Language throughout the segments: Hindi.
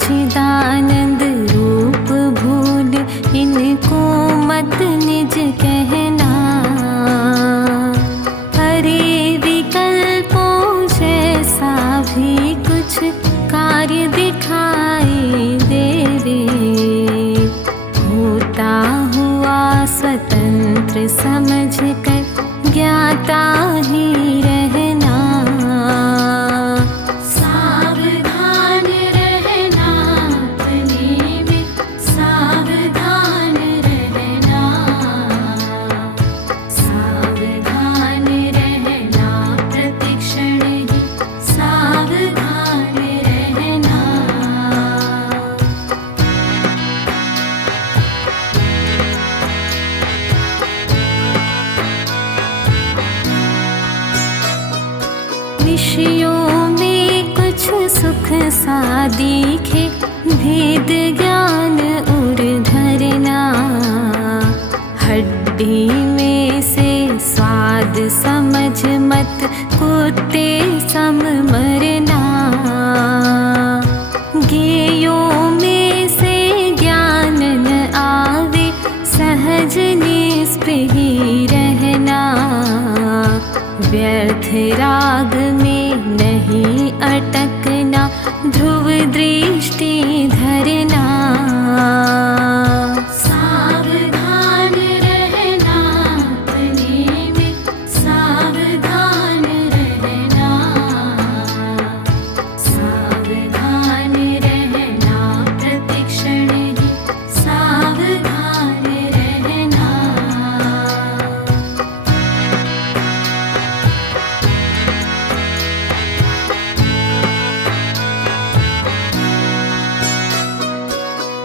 चिदानंद रूप भूल इनको मत निज कहना। हरे विकल्पों जैसा भी कुछ कार्य दिखाई देवे, होता हुआ स्वतंत्र समझ कर ज्ञाता ही रहना। सावधान रहना अपने में, सावधान रहना, सावधान रहना प्रतिक्षण ही, सावधान रहना। विषयों में कुछ सुख सा दिखे, भेद ज्ञान उर धरना। हड्डी में से स्वाद समझ मत कुत्ते सम मरना। गेयों में से ज्ञान न आवे, सहज निष्पृह ही रहना। व्यर्थ राग में नहीं अटकना, ध्रुव दृष्टि धरना। सावधान रहना अपने में, सावधान रहना, सावधान रहना प्रतिक्षण ही, सावधान रहना।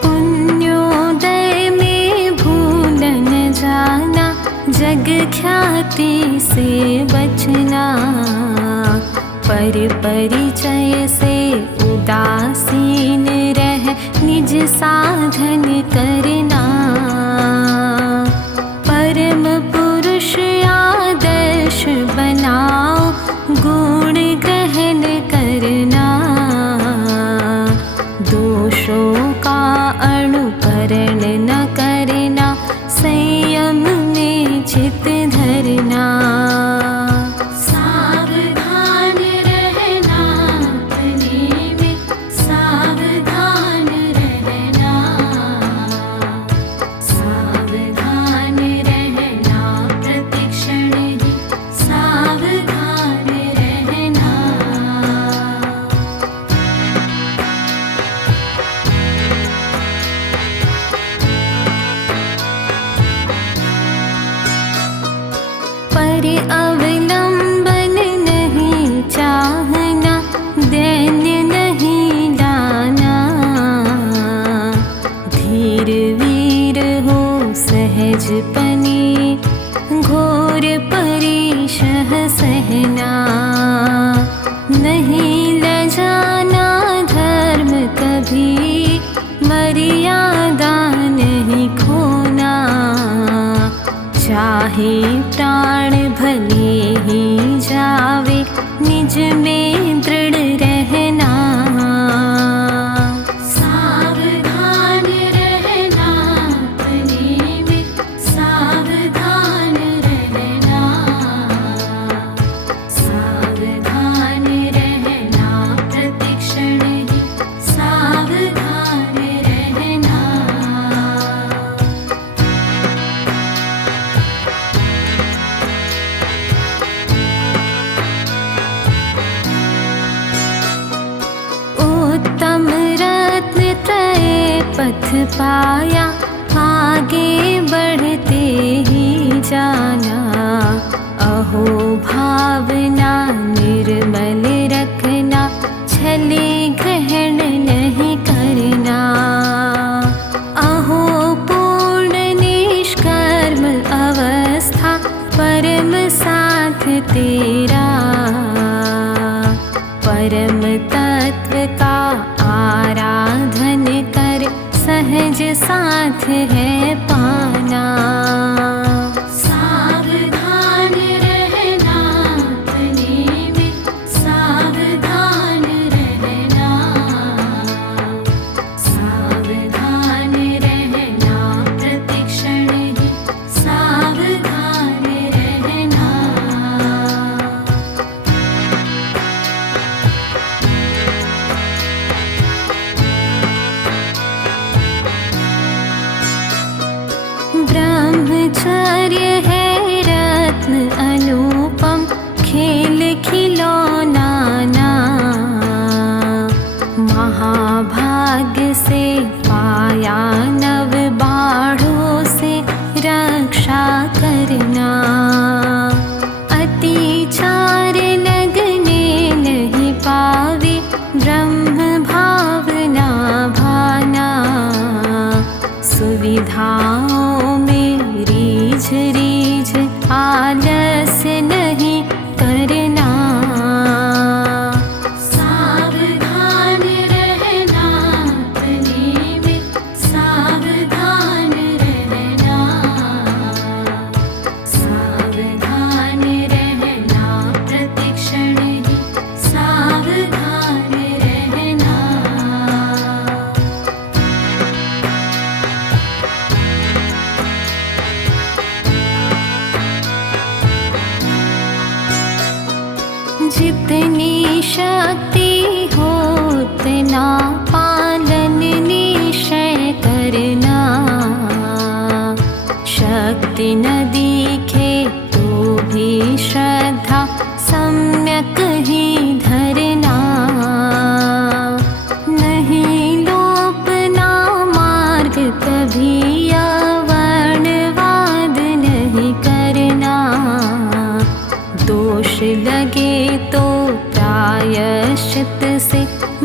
पुण्योदय में भूल न जाना, जग ख्याति से बचना। पर परिचय से उदासीन रह निज साधन करना। परम पुरुष आदर्श बनाओ, गुण ग्रहण करना। दोषों का अनुकरण न करना, संयम में चित धरना। सावधान रहना अपने में, सावधान रहना, सावधान रहना प्रतिक्षण ही, सावधान रहना। पर अवलंबन नहीं चाहना, दैन्य नहीं लाना। धीर वीर हो सहजपने, घोर परिशह सहना। नहीं लजाना धर्म कभी, मर्यादा नहीं खोना। चाहे प्राण भले ही जावे, निज में दृढ़ रहना। सावधान रहना अपने में, सावधान रहना, सावधान रहना प्रतिक्षण ही, सावधान रहना। उत्तम रत्न त्रय पथ पाया, आगे बढ़ते ही जाना। अहो भावना निर्मल रखना, छले ग्रहण नहीं करना। अहो पूर्ण निष्कर्म अवस्था, परम साथ तेरा। परम तत्व का आराधन कर, सहज साथ है पाना। सावधान रहना अपने में, सावधान रहना,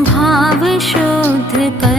भाव शुद्ध कर